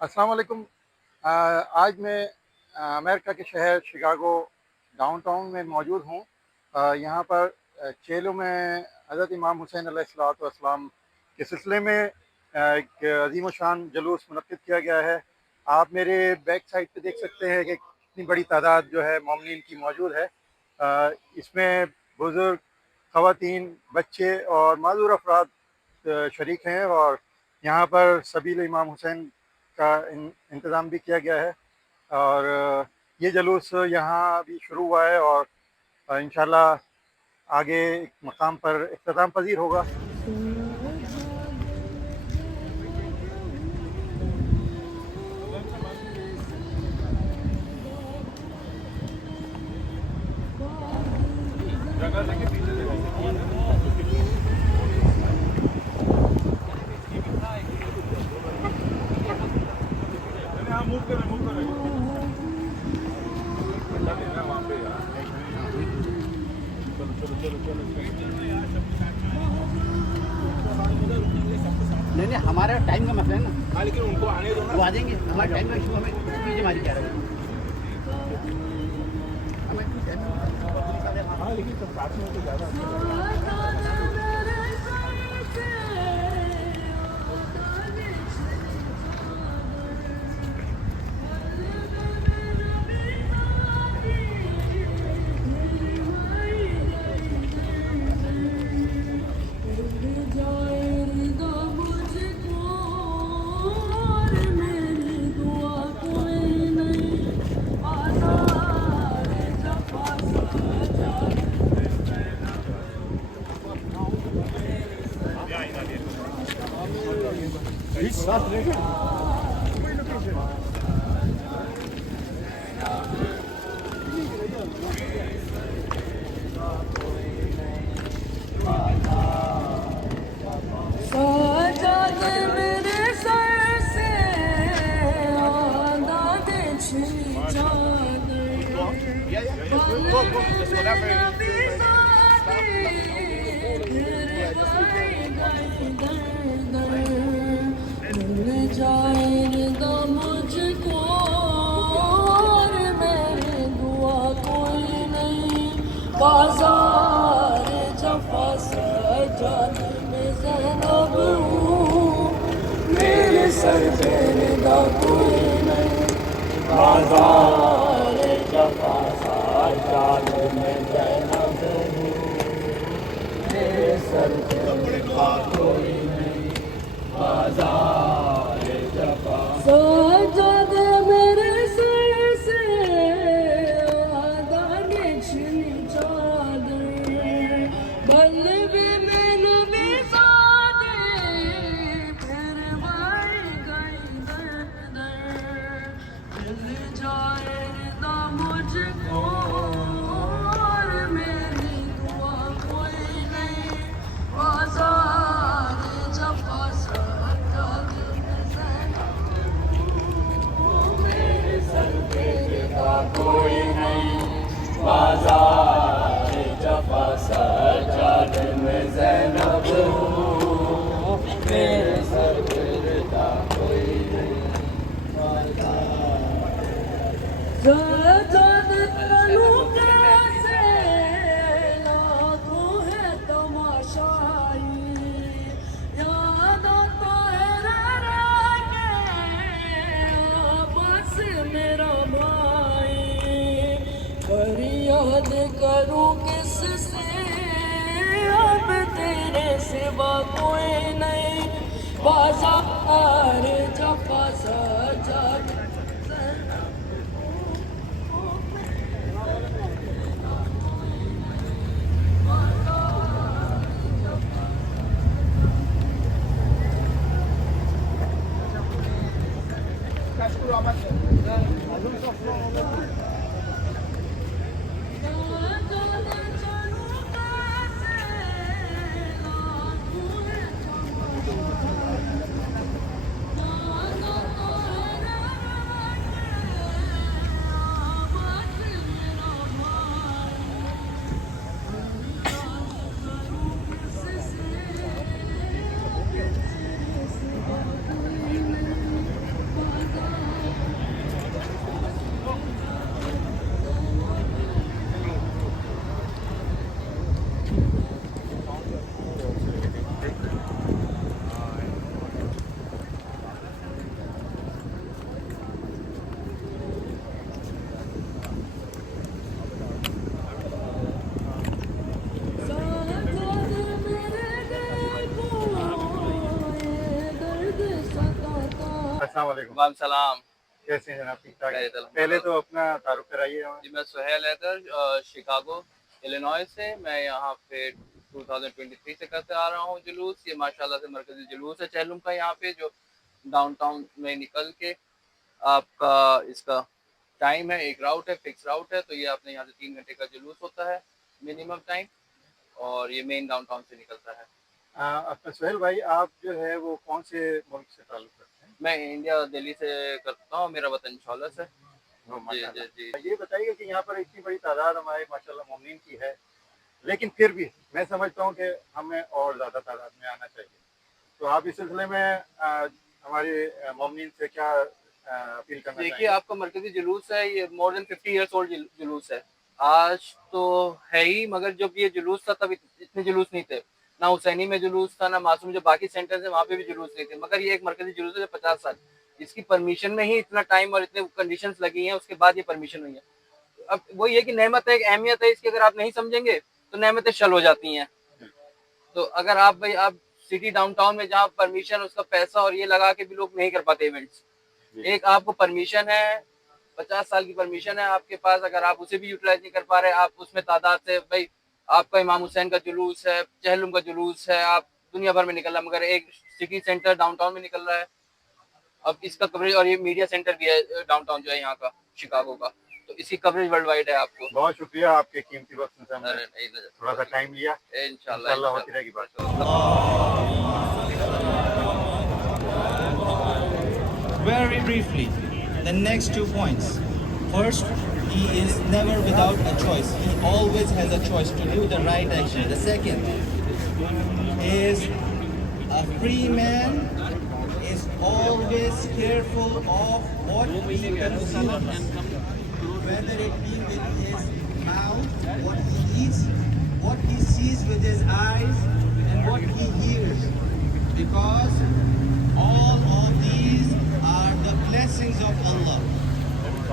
अस्सलाम वालेकुम। आज मैं अमेरिका के शहर शिकागो डाउनटाउन में मौजूद हूँ। यहाँ पर चेलो में हज़रत इमाम हुसैन अलैहिस्सलाम के सिलसिले में एक अज़ीम शान जुलूस मुनक्किद किया गया है। आप मेरे बैक साइड पे देख सकते हैं कि कितनी बड़ी तादाद जो है मोमिनीन की मौजूद है। इसमें बुज़ुर्ग, ख़वातीन, बच्चे और माज़ूर अफ़राद शरीक हैं और यहाँ पर सबील इमाम हुसैन का इंतज़ाम भी किया गया है और ये जुलूस यहाँ अभी शुरू हुआ है और इंशाल्लाह आगे एक मकाम पर इख्तिताम पज़ीर होगा। नहीं नहीं, हमारा टाइम का मसला है ना। हाँ, लेकिन उनको आने दो ना, वो आ जाएंगे। हमारा टाइम का इशू, हमें चीज़ें हमारी क्या रहे हमें। हाँ, लेकिन सब साथ में तो ज़्यादा बाजार जफा सजाद में ज़ैनब हूँ, मेरे सर पे निदा कोई नहीं। बाजार जफा सजाद में ज़ैनब हूँ, मेरे सर पे निदा कोई नहीं। बाजार जफा सजाद मेरे सर से आदाने छिनी बल्लभी में नबी सादे फिर भाई गई दर दर मिल जाए रिदा मुझको और मेरी दुआ कोई नहीं। बाजार जफा सजाद में ज़ैनब हूँ, मेरे सर पे रिदा कोई नहीं। बाजार जफा सजाद में ज़ैनब हूँ, मेरे सर पे रिदा कोई नहीं। सजाद तनु कैसे लाखों है तमाशाई, याद आता है रे के बस मेरा भाई। फरियाद करूं किससे अब तेरे सिवा कोई नहीं। बाजार जफा सजाद वालेकुम। वालेकुम सलाम। कैसे हैं जनाब? ठीक ठाक? खैरियत, अल्हम्दुलिल्लाह। पहले तो अपना तारुफ कराइए हमें। जी मैं सुहेल हैदर शिकागो इलिनॉय से। मैं यहाँ पे 2023 से करते आ रहा हूँ जुलूस। ये माशाल्लाह से मरकजी जुलूस है चहलुम का, यहाँ पे जो डाउनटाउन में निकल के आपका इसका टाइम है, एक राउट है, फिक्स राउट है, तो ये आपने यहाँ से 3 घंटे का जुलूस होता है मिनिमम टाइम, और ये मेन डाउनटाउन से निकलता है। अपना सुहेल भाई, आप जो है वो कौन से मुल्क से ताल्लुक़ रखते हैं? मैं इंडिया दिल्ली से करता हूँ, मेरा वतन छौलस है। ओ, जी जी माशाल्लाह। जी। ये बताइए कि यहाँ पर इतनी बड़ी तादाद हमारे माशाल्लाह मोमिन की है, लेकिन फिर भी मैं समझता हूँ कि हमें और ज़्यादा तादाद में आना चाहिए। तो आप इस सिलसिले में हमारे मोमिन से क्या अपील करना देखिए, चाहेंगे? आपका मरकजी जुलूस है, ये मोर देन 50 ईयर्स ओल्ड जुलूस है। आज तो है ही, मगर जब ये जुलूस था तब इतने जुलूस नहीं थे। ना हुसैनी में जुलूस था, ना मासूम जो बाकी सेंटर्स है वहाँ पे भी जुलूस नहीं थे, मगर ये एक मरकजी जुलूस है जो 50 साल, इसकी परमिशन में ही इतना टाइम और इतने कंडीशंस लगी हैं, उसके बाद ये परमिशन हुई है। अब वो ये कि नेमत है, एक अहमियत है इसकी, अगर आप नहीं समझेंगे तो नेमतें शल हो जाती हैं। तो अगर आप भाई आप सिटी डाउनटाउन में जहाँ परमिशन, उसका पैसा और ये लगा के भी लोग नहीं कर पाते इवेंट्स। एक आपको परमिशन है, 50 साल की परमिशन है आपके पास, अगर आप उसे भी यूटिलाइज नहीं कर पा रहे, आप उसमें तादाद से भाई आपका इमाम हुसैन का जुलूस है, चहलुम का जुलूस है, आप दुनिया भर में निकल रहा है, मगर एक सिटी सेंटर डाउनटाउन में निकल रहा है। अब इसका कवरेज, और ये मीडिया सेंटर भी है डाउनटाउन जो है यहाँ का शिकागो का, तो इसकी कवरेज वर्ल्ड वाइड है आपको। बहुत शुक्रिया आपके कीमती वक्त से हमने अरे नहीं, थोड़ा सा टाइम लिया। इंशाल्लाह होती रहेगी बात। Very briefly, the next 2 points. First, he is never without a choice. He always has a choice to do the right action. The second is a free man is always careful of what he consumes, whether it be with his mouth, what he eats, what he sees with his eyes, and what he hears. Because all of these are the blessings of Allah.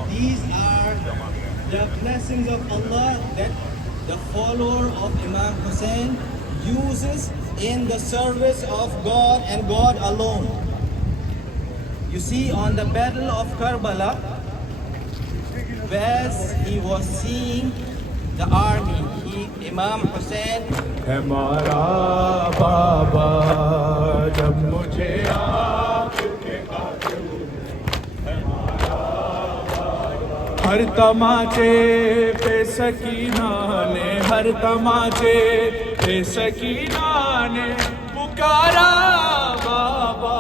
These are the blessings of Allah that the follower of Imam Hussein uses in the service of God and God alone. You see, on the battle of Karbala, as he was seeing the army, Imam Hussein हमारा बाबा जब मुझे आपके हर तमाचे पे सकीना ने, हर तमाचे पे सकीना ने पुकारा बाबा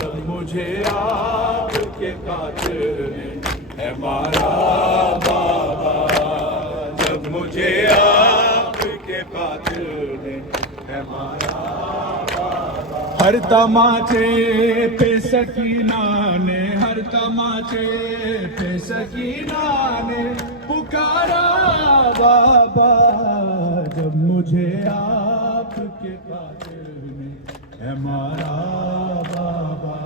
जब मुझे आपके कातिल ने, हमारा बाबा जब मुझे आपके कातिल ने, हमारा हर तमाचे पे सकीना ने, हर तमाचे पे सकीना ने पुकारा बाबा जब मुझे आपके कातिल ने, हमारा बाबा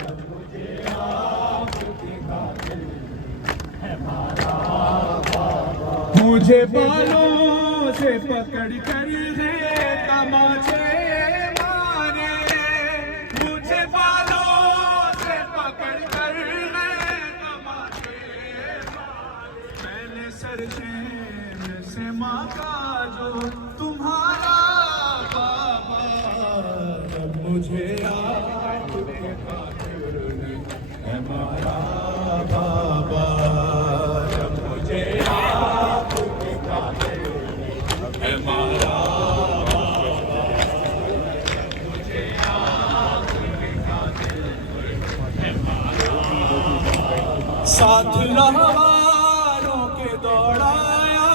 जब मुझे आपके कातिल ने, हमारा बाबा मुझे बालों से पकड़ कर है तमाचे से माँ का जो तुम्हारा बाबा जब मुझे आपके कातिल ने, हमारा बाबा जब मुझे आपके कातिल ने, हमारा बाबा जब मुझे आपके कातिल ने, हमारा बाबा साथ रहवारों के दौड़ाया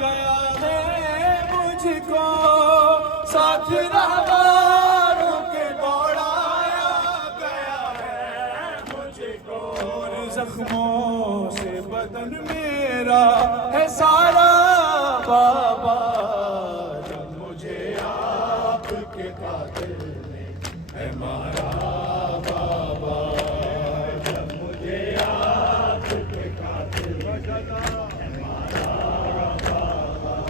गया है मुझको, साथ रहवारों के दौड़ाया गया है मुझको, और जख्मों से बदन मेरा है सारा बाबा जब मुझे आपके कातिल ने, हमारा बाबा जब मुझे आपके कातिल ने, हमारा बाबा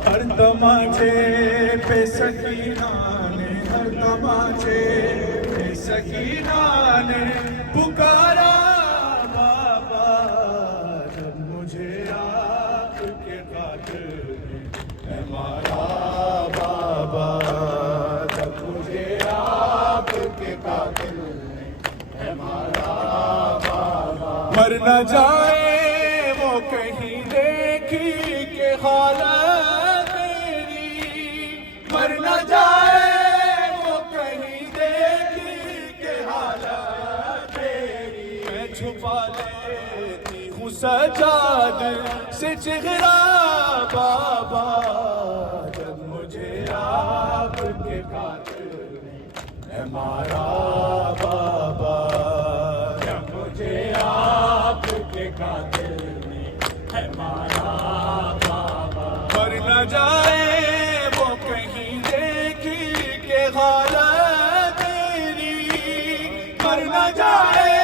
हर तमाचे पे सकीना ने, हर तमाचे पे सकीना ने पुकारा बाबा जब मुझे आपके खातिर ने मारा बाबा जब मुझे आपके खातिर ने मारा बाबा मर न जाए वो कहीं देखी के हालत तेरी मर न जाए वो कहीं देखी के हालत तेरी मैं छुपा लेती हूँ सजाद से चेहरा बाबा जब मुझे आपके खातिर ने मारा बाबा जब मुझे आपके खातिर ने मारा बाबा मर न जाए वो कहीं देखी के हालत तेरी मर न जाए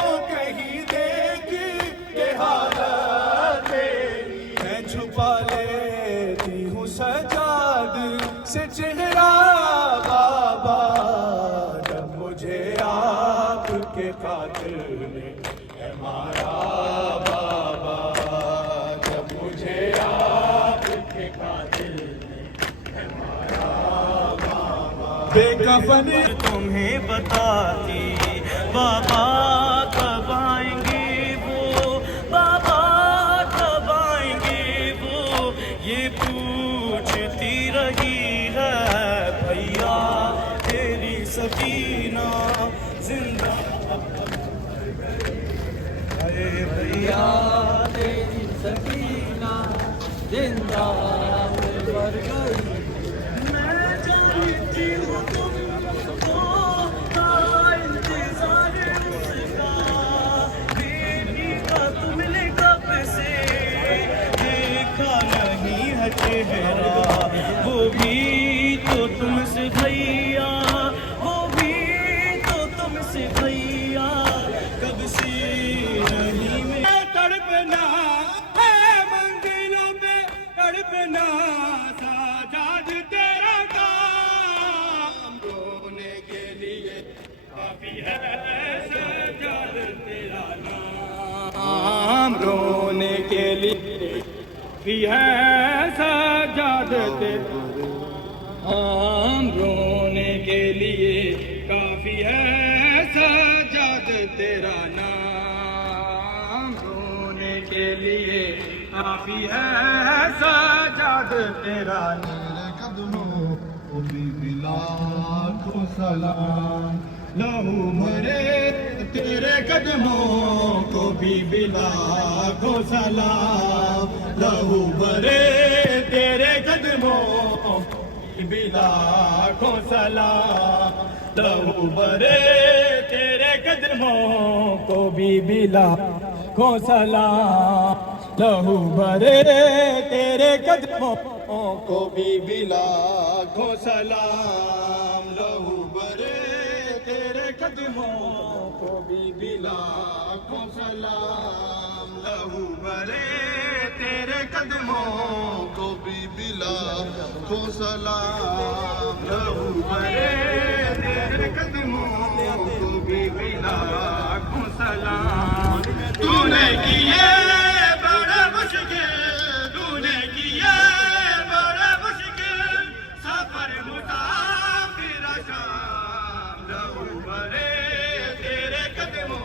वो कहीं देखी के हालत तेरी मैं छुपा लेती हूँ सजाद से चेहरा बाबा जब मुझे आपके खातिर ने मारा बाबा जब मुझे आपके खातिर ने मारा बाबा बेकफन तुम्हें बताती बाबा कब आएंगे वो बाबा कब आएंगे वो ये पूछती रही है भैया तेरी सकीना जिंदा अरे भैया तेरी सकीना जिंदा मर गई मैं जानती हूँ तुमको का इंतजार उसका बेटी का तुमने कब से देखा नहीं है चेहरा वो भी तो तुमसे भैया वो भी तो तुमसे भैया कब से नहीं में तड़पना है मंजिलों पे तड़पना साजाद तेरा काम रोने के लिए काफी है साजाद तेरा नाम रोने के लिए भी है साजाद तेरा हम रोने के लिए काफी है साजाद तेरा नाम रोने के लिए काफी है साजाद तेरा तेरे कदमों को भी लाखों सलाम लहू भरे तेरे कदमों को भी लाखों सलाम लहू भरे तेरे कदमों भी लाखों सलाम लहू भरे तेरे कदमों को भी लाखों सलाम लहू भरे तेरे कदमों को भी लाखों सलाम लहू भरे तेरे कदमों को भी लाखों सलाम लहू भरे तेरे कदमों को भी लाखों सलाम लहू भरे तेरे कदमों को भी लाखों सलाम तूने किए बड़ा मुश्किल तूने किए बड़ा मुश्किल सफर मुसाफिर शाम लहू भरे तेरे कदमों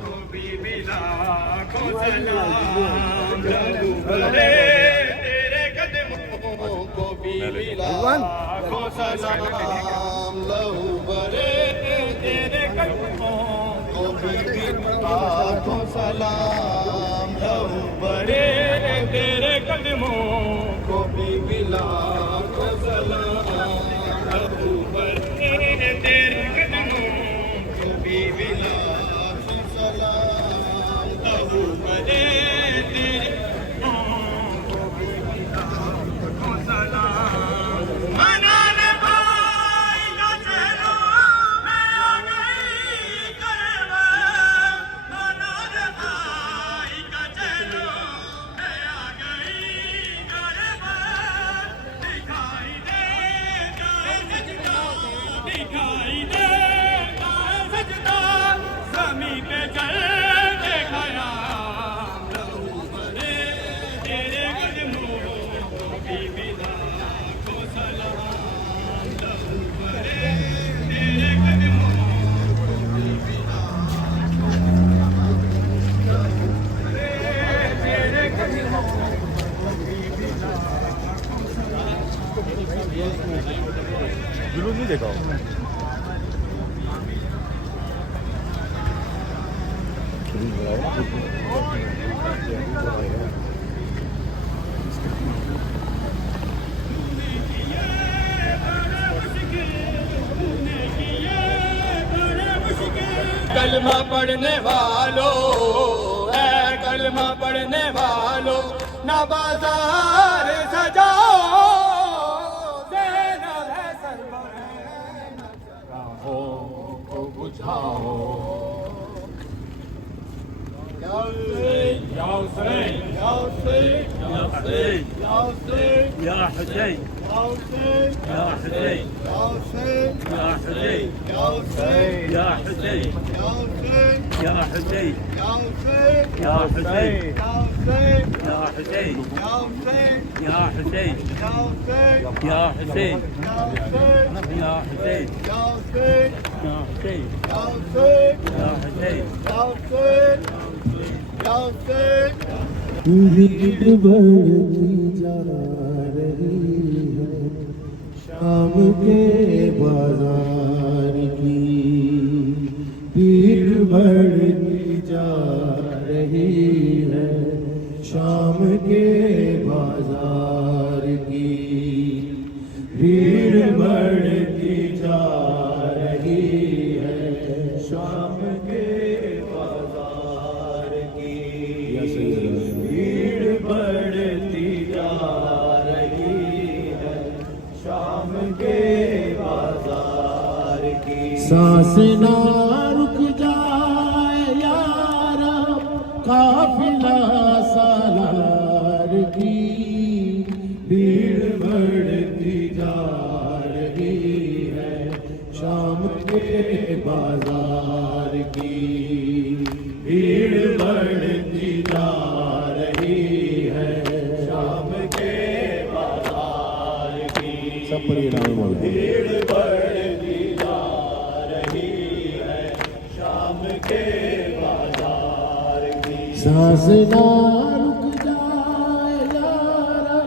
को भी लाखों सलाम लहू भरे तेरे कदमों को भी लाखों सलाम लहू भरे तेरे कदमों को भी लाखों सलाम लहू भरे तेरे कदमों को भी लाखों सलाम लहू भरे तेरे कदमों को भी लाखों सलाम लहू भरे तेरे को भी लाखों सलाम मनाने भाई का चलो मैं आ गई करवा मनाने भाई का चलो मैं आ गई करवा दिखाई दे देखा कलमा पढ़ने वालों है कलमा पढ़ने वालों ना बाजार सजाओ ज़ैनब है सरवर राहों को बुझाओ या हुसैन या हुसैन या हुसैन या हुसैन या हुसैन या हुसैन या हुसैन या हुसैन या हुसैन या हुसैन या हुसैन या हुसैन या हुसैन या हुसैन या हुसैन या हुसैन या हुसैन भीड़ बढ़ती जा रही है शाम के बाजार की भीड़ बढ़ती जा रही है शाम के बाजार की भीड़ बढ़ती जा रही है शाम के बाजार की भीड़ बढ़ती जा रही है शाम के बाजार की सांस ना रुक जाए यारा काफिला सालार की भीड़ बढ़ती जा रही है शाम के बाजार की भीड़ बढ़ती जा रही है शाम के बाजार की सब परिणाम भीड़ बढ़ती जा रही है शाम के बाजार की सांस ना रुक जाए यारा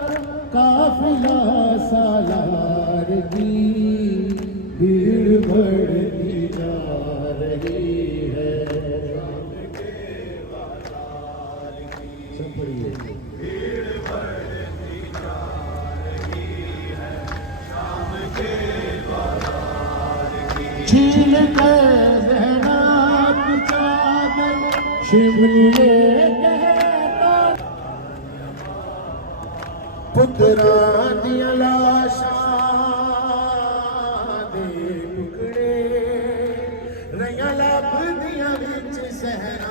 काफिला सालार की भीड़ बढ़ती जा रही है शाम के बाजार की सब पढ़िए भीड़ बढ़ती जा रही है शाम के बाजार की छीन के ज़हनात चादर शिमले कहता पुत्रा दिया लाशा दे टुकड़े रैया लब दिया विच सहरा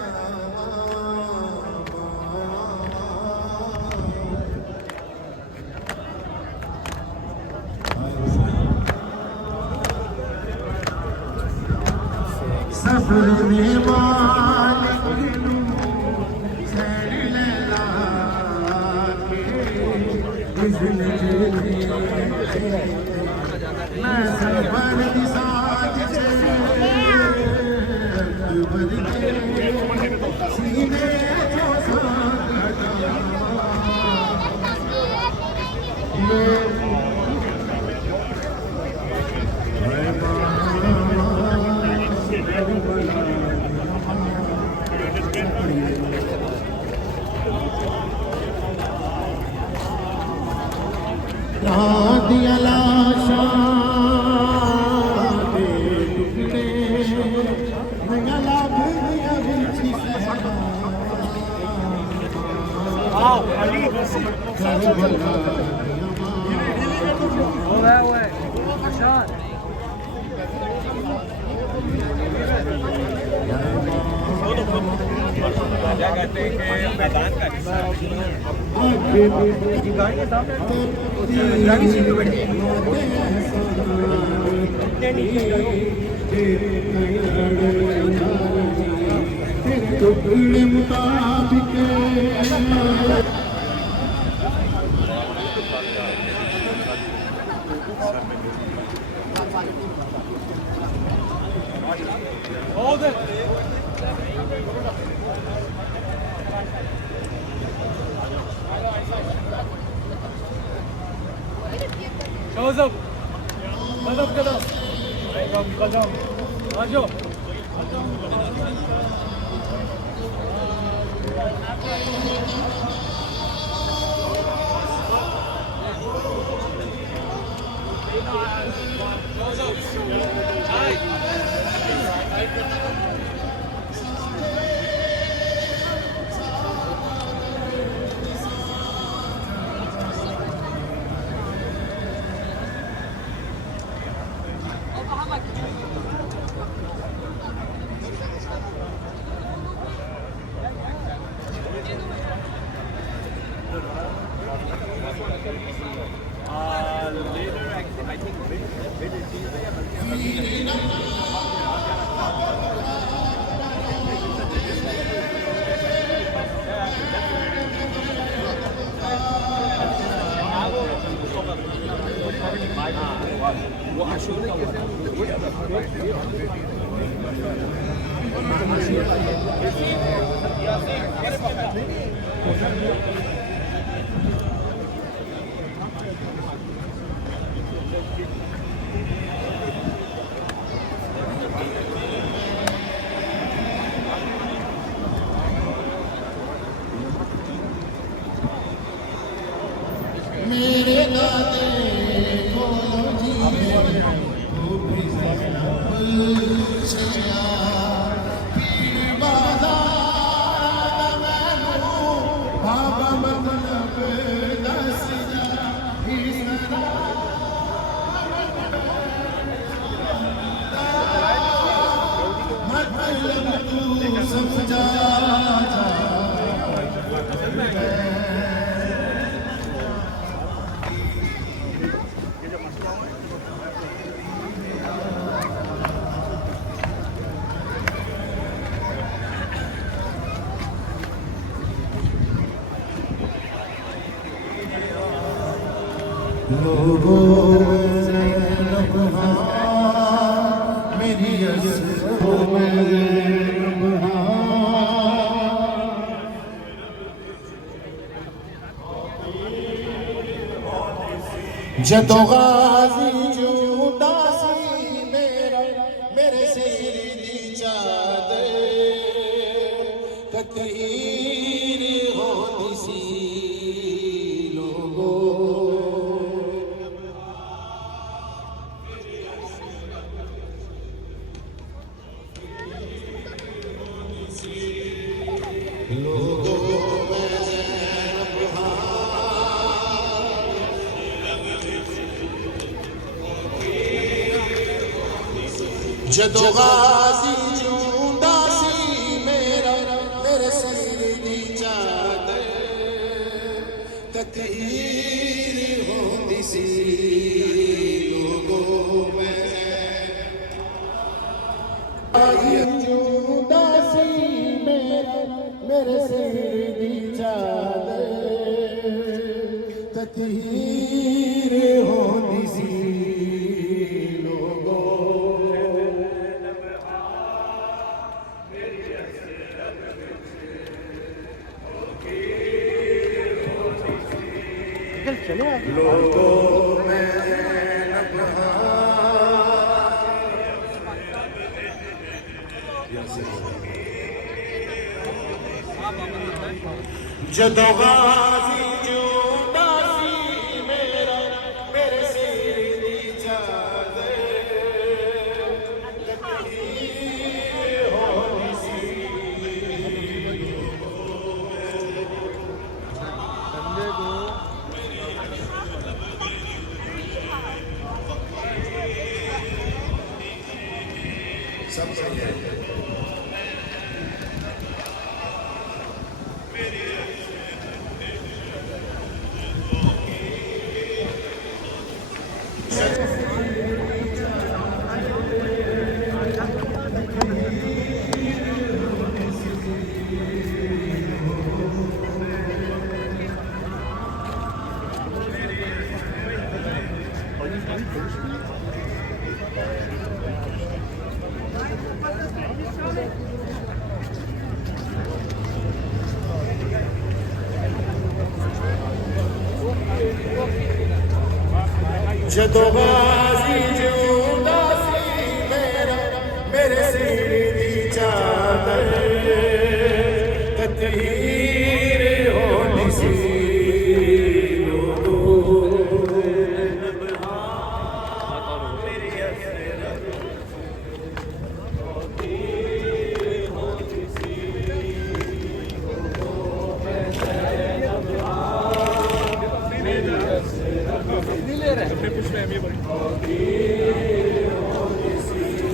सफर में मालिक सैर लैला के इज़्न मैं सफर दी साथ अकबर के सीने जो साथ दिया लाशा दे टुकड़े नया लाभ दिया विच सहरा क्या कहते हैं कि मैदान का टुकड़े मुताबिक Hold it. Close up. Close up. मेरे दादे बोलो जी वो भी ज़ैनब सैया पीर बाज़ार मैनू बाबा मतलब दस जा इस मतलब तू समझा लोगों में ज़ैनब हाँ मेरी असलों में ज़ैनब हाँ जदों गाज़ी जो उदासी मेरा मेरे सिर दी चादर तकहीर होती सी लोगों जदों गाज़ी जो उदासी मेरा मेरे सिर दी चादर तकहीर होती सी लोगों में गाज़ी जो उदासी मेरा मेरे सिर दी चादर तकहीर होती सी लोगों में ज़ैनब जदों गाज़ी जो उदासी मेरा मेरे सिर दी चादर तकहीर होती सी सब सही है जदों गाज़ी जो उदासी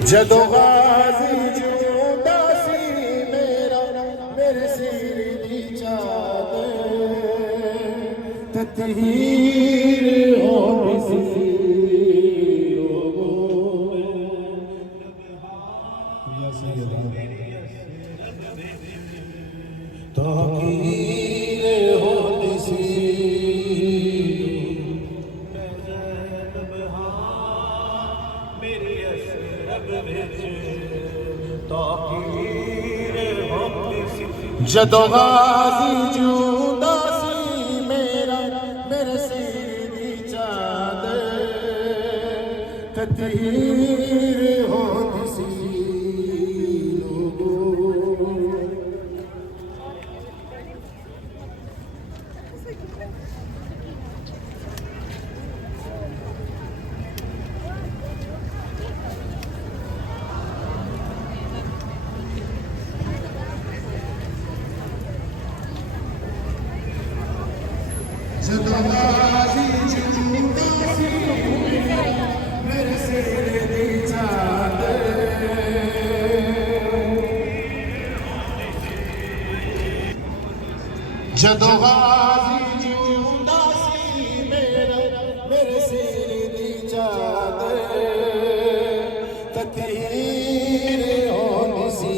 जदों गाजी जिंदा सी मेरा मेरे सिर दी चादर तहीर होनी सी तहीर होनी सी जदों गाजी जिंदा सी मेरा मेरे सिर दी चादर तहीर होनी सी जदों गाजी जिंदा सी मेरे सिर दी चादर जदों गाजी जिंदा सी मेरे सिर दी चादर तहीर होनी सी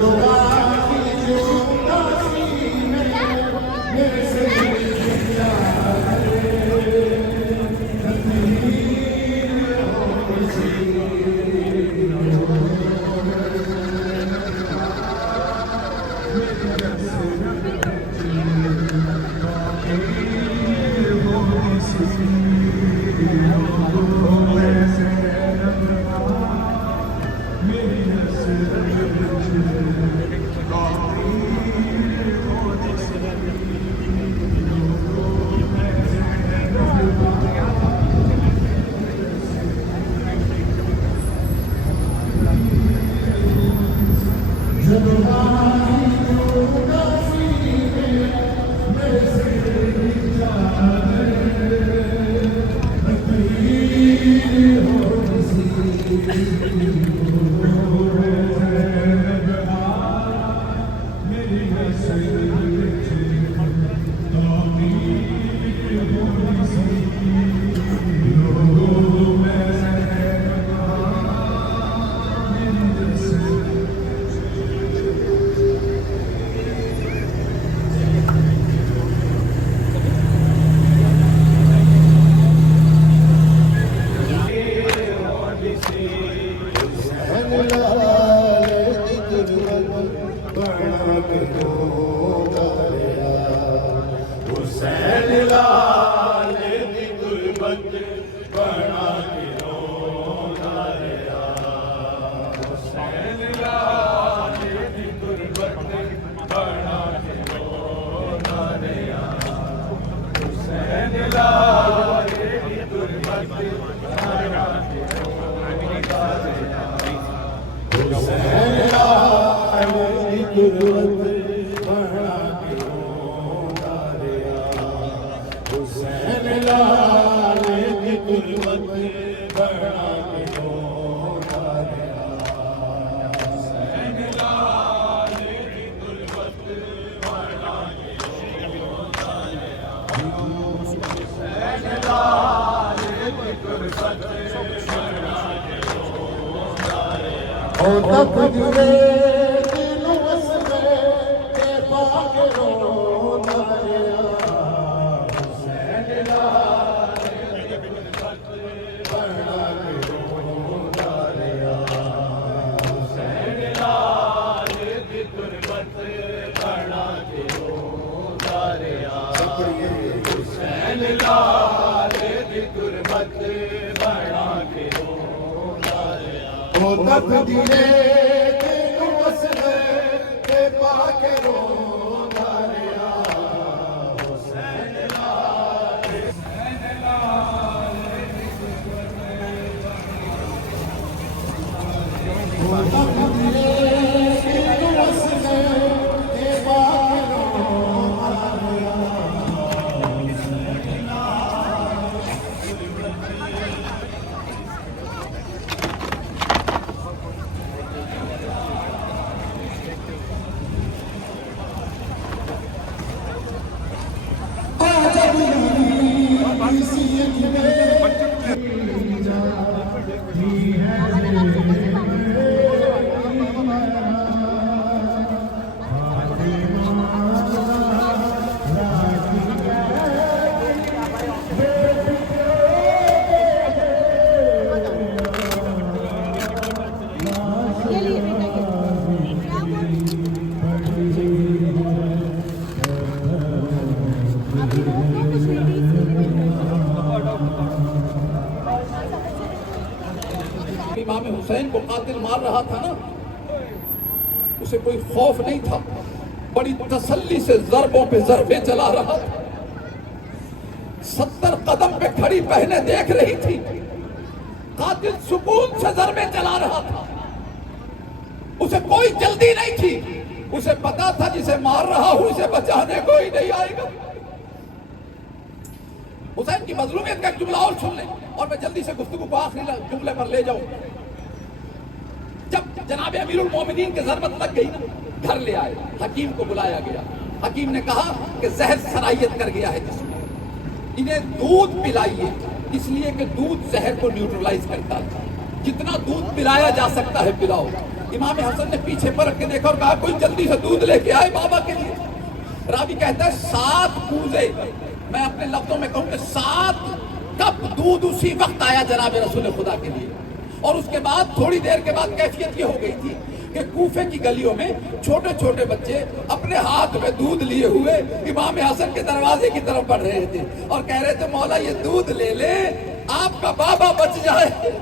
लोगों मेरी इमाम हुसैन को कातिल मार रहा था ना, उसे कोई खौफ नहीं था, बड़ी तसल्ली से ज़रबों पे ज़रबे चला रहा था। 70 कदम पे खड़ी बहनें देख रही थी, कातिल सुकून से ज़रबे चला रहा था, उसे कोई जल्दी नहीं थी, उसे पता था जिसे मार रहा हूं उसे बचाने कोई नहीं आएगा। हुसैन की मजलूमियत का एक जुमला और सुन लें और मैं जल्दी से गुफ्तगू को आखिरी जुमले पर ले जाऊं। जब जनाब अमीरुल मोमिनीन के ज़रबत लग गई ना, घर ले आए, हकीम को बुलाया गया। हकीम ने कहा कि जहर सरायत कर गया है जिसमें, इन्हें दूध पिलाइए, इसलिए कि दूध जहर को न्यूट्रलाइज करता है, जितना दूध पिलाया जा सकता है पिलाओ। इमाम हसन ने पीछे परख के देखा और कहा कोई जल्दी से दूध लेके आए बाबा के लिए। रावी कहता है 7 कूजे, मैं अपने लफ्जों में कहूं कि 7 कप दूध उसी वक्त आया जनाब रसूल खुदा के लिए। और उसके बाद थोड़ी देर के बाद कैफियत ये हो गई थी कि कूफे की गलियों में छोटे छोटे बच्चे अपने हाथ में दूध लिए हुए इमाम हसन के दरवाजे की तरफ बढ़ रहे थे और कह रहे थे मौला ये दूध ले ले, आपका बाबा बच जाए।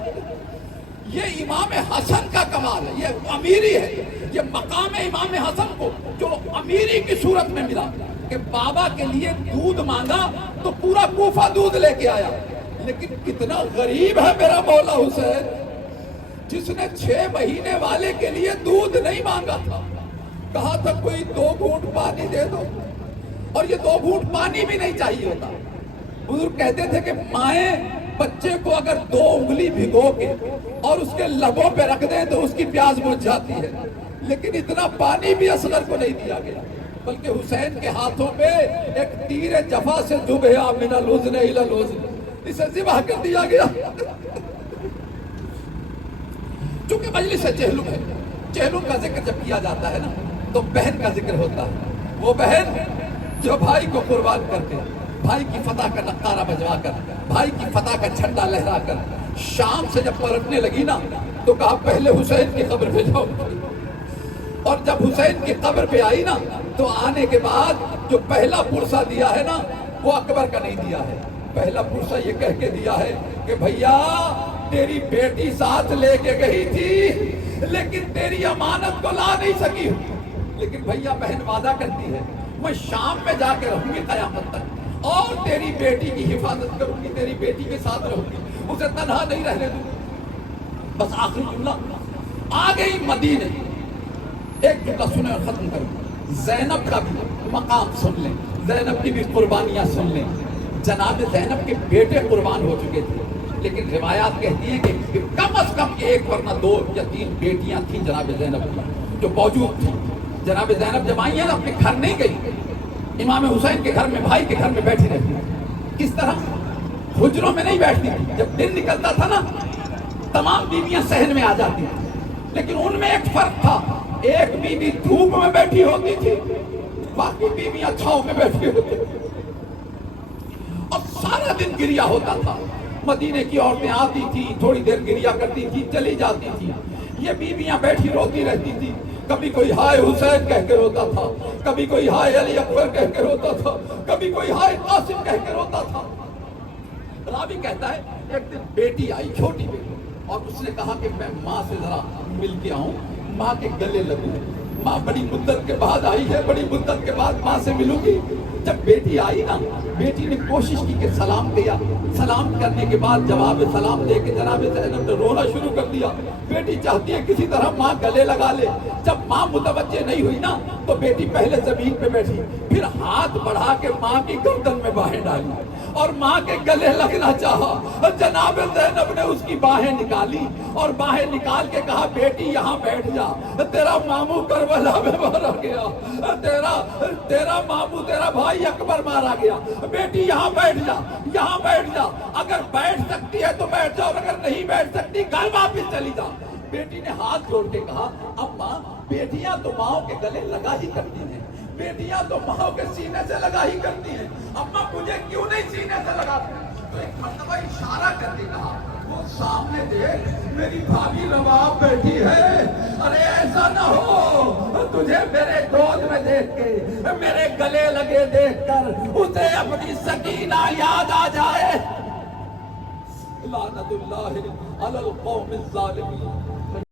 ये इमाम हसन का कमाल है, ये अमीरी है, ये मकाम इमाम हसन को जो अमीरी की सूरत में मिला कि बाबा के लिए दूध मांगा तो पूरा कूफा दूध लेके आया। लेकिन कितना गरीब है मेरा मौला हुसैन, जिसने 6 महीने वाले के लिए दूध नहीं मांगा था, कहा था कोई 2 घूंट पानी दे दो, और ये 2 घूंट पानी भी नहीं चाहिए होता। बुजुर्ग कहते थे कि माएं बच्चे को अगर 2 उंगली भिगो के और उसके लबों पे रख दें तो उसकी प्यास बुझ जाती है, लेकिन इतना पानी भी असगर को नहीं दिया गया, बल्कि हुसैन के हाथों पे एक तीर जफा से जुबहा मिनल उज़्न इलल उज़्न, इसे ज़िबह कर दिया गया। चूंकि मजलिस चहलुम है, चहलुम का जिक्र जब किया जाता है ना तो बहन का जिक्र होता है। वो बहन जो भाई को कुर्बान करके, भाई की फतह का नक्कारा बजवा कर, भाई की फतह का झंडा लहरा कर, शाम से जब पलटने लगी ना तो कहा पहले हुसैन की कब्र पे जाओ। और जब हुसैन की कब्र पे आई ना तो आने के बाद जो पहला पुरसा दिया है ना वो अकबर का नहीं दिया है। पहला पुरसा ये कह के दिया है कि भैया तेरी बेटी साथ लेके गई थी लेकिन तेरी अमानत को ला नहीं सकी। लेकिन भैया बहन वादा करती है मैं शाम में जाके रहूंगी कयामत तक और तेरी बेटी की हिफाजत करूंगी, तेरी बेटी के साथ रहूंगी, उसे तन्हा नहीं रहने दूंगी। बस आखिरी जुमला आ गई मदीने। एक जुमला सुने और खत्म करूं। ज़ैनब का भी मकाम सुन लें, ज़ैनब की भी कुर्बानियां सुन लें। जनाब ज़ैनब के बेटे कुर्बान हो चुके थे लेकिन रिवायात कहती है कि कम से कम एक वरना 2 या 3 बेटियां थी जनाब ज़ैनब की जो मौजूद थी। जनाब ज़ैनब जब आई है ना अपने घर नहीं गई, इमाम हुसैन के घर में भाई के घर में बैठी रहती। किस तरह? हुजरों में नहीं बैठती थी। जब दिन निकलता था ना तमाम बीवियां सहन में आ जाती थी लेकिन उनमें एक फर्क था, एक बीवी धूप में बैठी होती थी, बाकी बीवियां छांव में बैठी होती थी और सारा दिन गिरिया होता था। मदीने की औरतें आती थी, थोड़ी देर गिरिया करती थी, चली जाती थी। ये बीवियां बैठी रोती रहती थी। कभी कोई हाय हुसैन कह के रोता था, कभी कोई हाय अली अकबर कह के रोता था, कभी कोई हाय कासिम कह के रोता था। रावी कहता है एक दिन बेटी आई, छोटी बेटी, और उसने कहा कि मैं माँ से जरा मिल के आऊं, माँ के गले लगूं। माँ बड़ी मुद्दत के बाद आई है, बड़ी मुद्दत के बाद माँ से मिलूंगी। जब बेटी आई ना बेटी ने कोशिश की कि सलाम किया, सलाम करने के बाद जवाब सलाम देके जनाब ज़ैनब ने रोना शुरू कर दिया। बेटी चाहती है किसी तरह माँ गले लगा ले। जब माँ मुतवज्जे नहीं हुई ना तो बेटी पहले जमीन पे बैठी, फिर हाथ बढ़ा के माँ की गर्दन में बाहें डाली और माँ के गले लगना चाहा। जनाब ज़ैनब ने उसकी बाहें निकाली और बाहें निकाल के कहा बेटी यहाँ बैठ जा, तेरा मामू करबला में मारा गया, तेरा मामू तेरा भाई अकबर मारा गया। बेटी यहाँ बैठ जा, यहाँ बैठ जा, अगर बैठ सकती है तो बैठ जा और अगर नहीं बैठ सकती घर वापिस चली जा। बेटी ने हाथ जोड़ के कहा अम्मा बेटियां तो माओ के गले लगा ही करती हैं, बेटियां तो माओ के सीने से लगा ही करती हैं, अम्मा मुझे क्यों नहीं सीने से लगाती? तो एक मर्तबा इशारा करके कहा वो सामने देख मेरी भाभी नवाब बैठी है, अरे ऐसा ना हो तुझे मेरे गोद में देख के मेरे गले लगे देखकर उसे अपनी सकीना याद आ जाए। लानतुल्लाहि अलल कौमिज़ ज़ालिमीन।